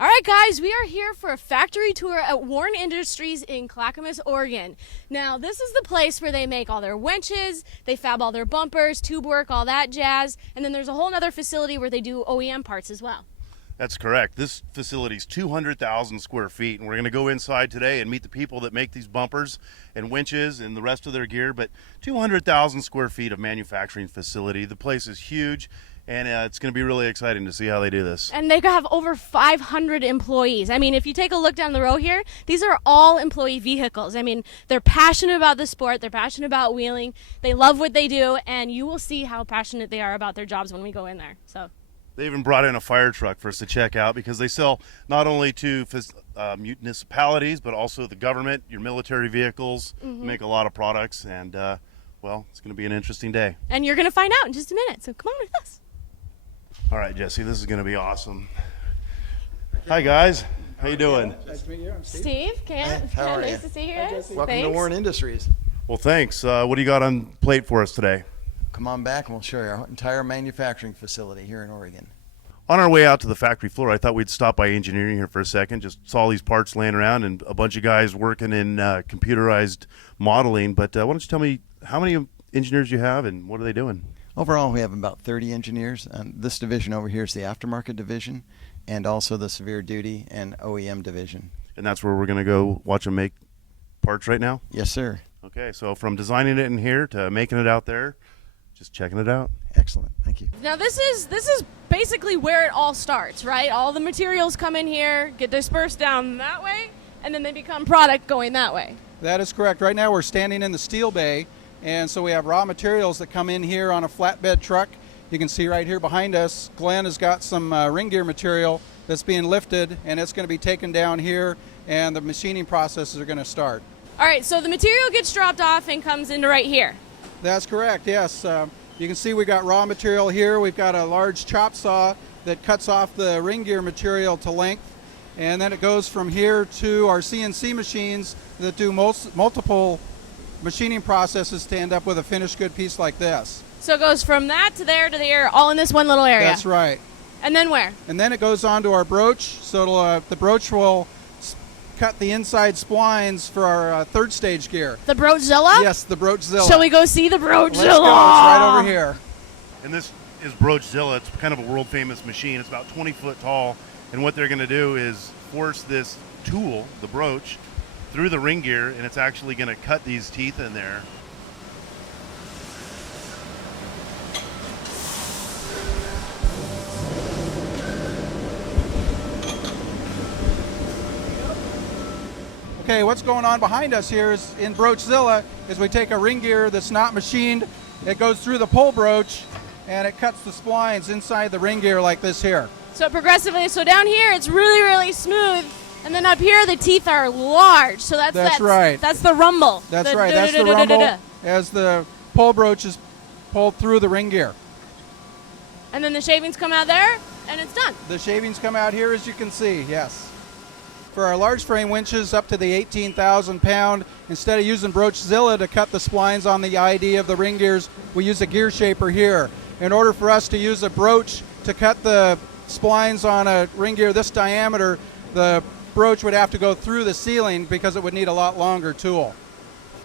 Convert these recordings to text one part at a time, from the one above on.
All right, guys, we are here for a factory tour at Warn Industries in Clackamas, Oregon. Now, this is the place where they make all their winches, they fab all their bumpers, tube work, all that jazz, and then there's a whole other facility where they do OEM parts as well. That's correct. This facility is 200,000 square feet, and we're going to go inside today and meet the people that make these bumpers and winches and the rest of their gear. But 200,000 square feet of manufacturing facility. The place is huge. And it's going to be really exciting to see how they do this. And they have over 500 employees. I mean, if you take a look down the row here, these are all employee vehicles. I mean, they're passionate about the sport. They're passionate about wheeling. They love what they do, and you will see how passionate they are about their jobs when we go in there. So they even brought in a fire truck for us to check out because they sell not only to municipalities, but also the government, your military vehicles, make a lot of products. And, well, it's going to be an interesting day. And you're going to find out in just a minute. So come on with us. All right, Jesse, this is going to be awesome. Hi, guys. How you doing? Nice to meet you. I'm Steve, Kent, how are nice you? to see you guys. Welcome Thanks. to Warn Industries. Well, thanks. What do you got on plate for us today? Come on back and we'll show you our entire manufacturing facility here in Oregon. On our way out to the factory floor, I thought we'd stop by engineering here for a second. Just saw these parts laying around and a bunch of guys working in computerized modeling. But why don't you tell me how many engineers you have and what are they doing? Overall, we have about 30 engineers. This division over here is the aftermarket division and also the severe duty and OEM division. And that's where we're going to go watch them make parts right now? Yes, sir. Okay, so from designing it in here to making it out there, just checking it out. Excellent. Thank you. Now this is basically where it all starts, right? All the materials come in here, get dispersed down that way, and then they become product going that way. That is correct. Right now we're standing in the steel bay, and so we have raw materials that come in here on a flatbed truck. You can see right here behind us, Glenn has got some ring gear material that's being lifted, and it's going to be taken down here, and the machining processes are going to start. All right, so the material gets dropped off and comes into right here. That's correct, yes. You can see we got raw material here. We've got a large chop saw that cuts off the ring gear material to length, and then it goes from here to our CNC machines that do multiple machining processes to end up with a finished good piece like this. So it goes from that to there, all in this one little area. That's right. And then where? And then it goes on to our broach. So it'll, the broach will cut the inside splines for our third stage gear. The Broachzilla? Yes, the Broachzilla. Shall we go see the Broachzilla? Let's go. It's right over here. And this is Broachzilla. It's kind of a world famous machine. It's about 20 foot tall. And what they're going to do is force this tool, the broach, through the ring gear, and it's actually going to cut these teeth in there. Okay, what's going on behind us here is in Broachzilla is we take a ring gear that's not machined, it goes through the pull broach, and it cuts the splines inside the ring gear like this here. So progressively, so down here it's really, really smooth, and then up here the teeth are large. So that's right. That's the rumble. That's right. That's the rumble as the pull broach is pulled through the ring gear. And then the shavings come out there, and it's done. The shavings come out here, as you can see. Yes. For our large frame winches up to the 18,000 pound, instead of using Broachzilla to cut the splines on the ID of the ring gears, we use a gear shaper here. In order for us to use a broach to cut the splines on a ring gear this diameter, the broach would have to go through the ceiling because it would need a lot longer tool.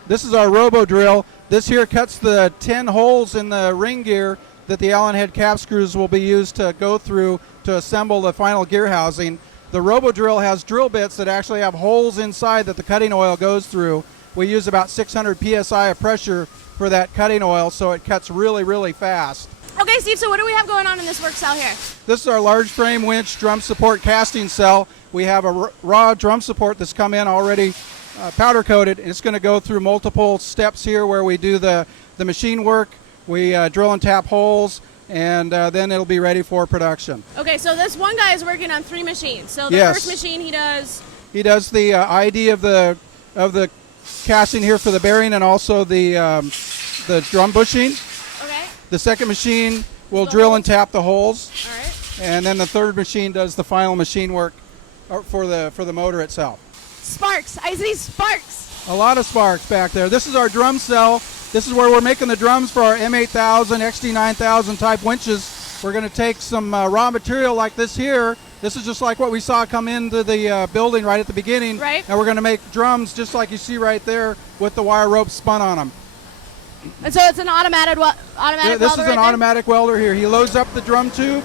This is our Robo Drill. This here cuts the 10 holes in the ring gear that the Allen head cap screws will be used to go through to assemble the final gear housing. The Robo Drill has drill bits that actually have holes inside that the cutting oil goes through. We use about 600 psi of pressure for that cutting oil, so it cuts really, really fast. Okay, Steve, so what do we have going on in this work cell here? This is our large frame winch drum support casting cell. We have a raw drum support that's come in already powder coated. It's going to go through multiple steps here where we do the machine work. We drill and tap holes, and then it'll be ready for production. Okay, so this one guy is working on 3 machines. So the Yes. first machine he does the ID of the casting here for the bearing and also the drum bushing. Okay. The second machine will The drill holes. and tap the holes, All right. and then the third machine does the final machine work for the motor itself. Sparks. I see sparks. A lot of sparks back there. This is our drum cell. This is where we're making the drums for our M8000, XD9000 type winches. We're going to take some raw material like this here This is just like what we saw come into the building right at the beginning. Right. And we're going to make drums just like you see right there with the wire rope spun on them. And so it's an automatic This welder is right an there? automatic welder here. He loads up the drum tube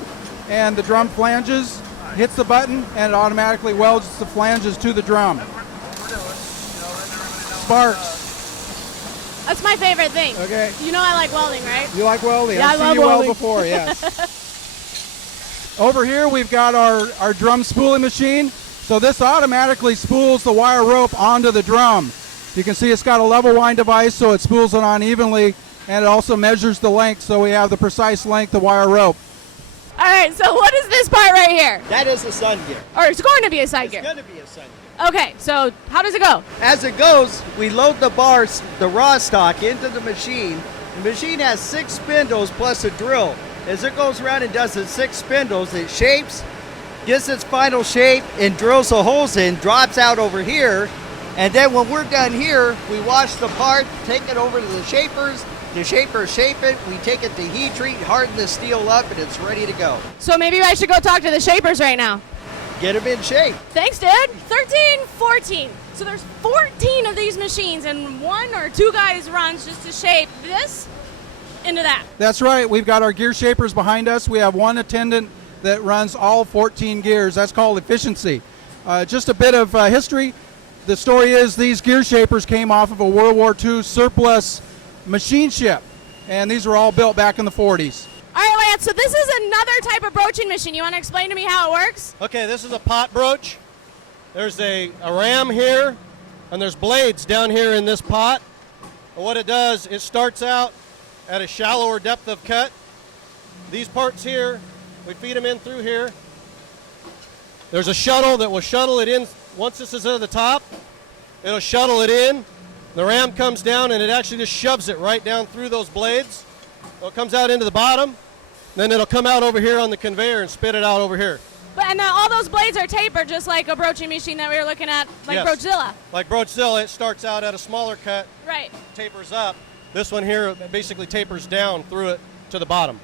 and the drum flanges, hits the button, and it automatically welds the flanges to the drum. Sparks. That's my favorite thing. Okay. You know I like welding, right? You like welding? Yeah, I I've love seen you weld welding. before, yes. Over here we've got our drum spooling machine. So this automatically spools the wire rope onto the drum. You can see it's got a level wind device, so it spools it on evenly, and it also measures the length, so we have the precise length of wire rope. All right, so what is this part right here? That is the sun gear. Or it's going to be a side It's gear. going to be a sun gear. Okay, so how does it go? As it goes, we load the bars, the raw stock, into the machine. The machine has 6 spindles plus a drill. As it goes around and does its 6 spindles, it shapes, gets its final shape, and drills the holes in, drops out over here. And then when we're done here, we wash the part, take it over to the shapers. The shapers shape it. We take it to heat treat, harden the steel up, and it's ready to go. So maybe I should go talk to the shapers right now. Get them in shape. Thanks, dude. 13, 14. So there's 14 of these machines, and 1 or 2 guys runs just to shape this into that. That's right. We've got our gear shapers behind us. We have one attendant that runs all 14 gears. That's called efficiency. Just a bit of history. The story is these gear shapers came off of a World War II surplus machine ship, and these were all built back in the 40s. All right, Lance, so this is another type of broaching machine. You want to explain to me how it works? Okay, this is a pot broach. There's a ram here, and there's blades down here in this pot. And what it does, it starts out at a shallower depth of cut. These parts here, we feed them in through here. There's a shuttle that will shuttle it in. Once this is at the top, it'll shuttle it in. The ram comes down, and it actually just shoves it right down through those blades. So it comes out into the bottom. Then it'll come out over here on the conveyor and spit it out over here. And all those blades are tapered just like a broaching machine that we were looking at, like Yes. Broachzilla. Like Broachzilla, it starts out at a smaller cut, Right. tapers up. This one here basically tapers down through it to the bottom.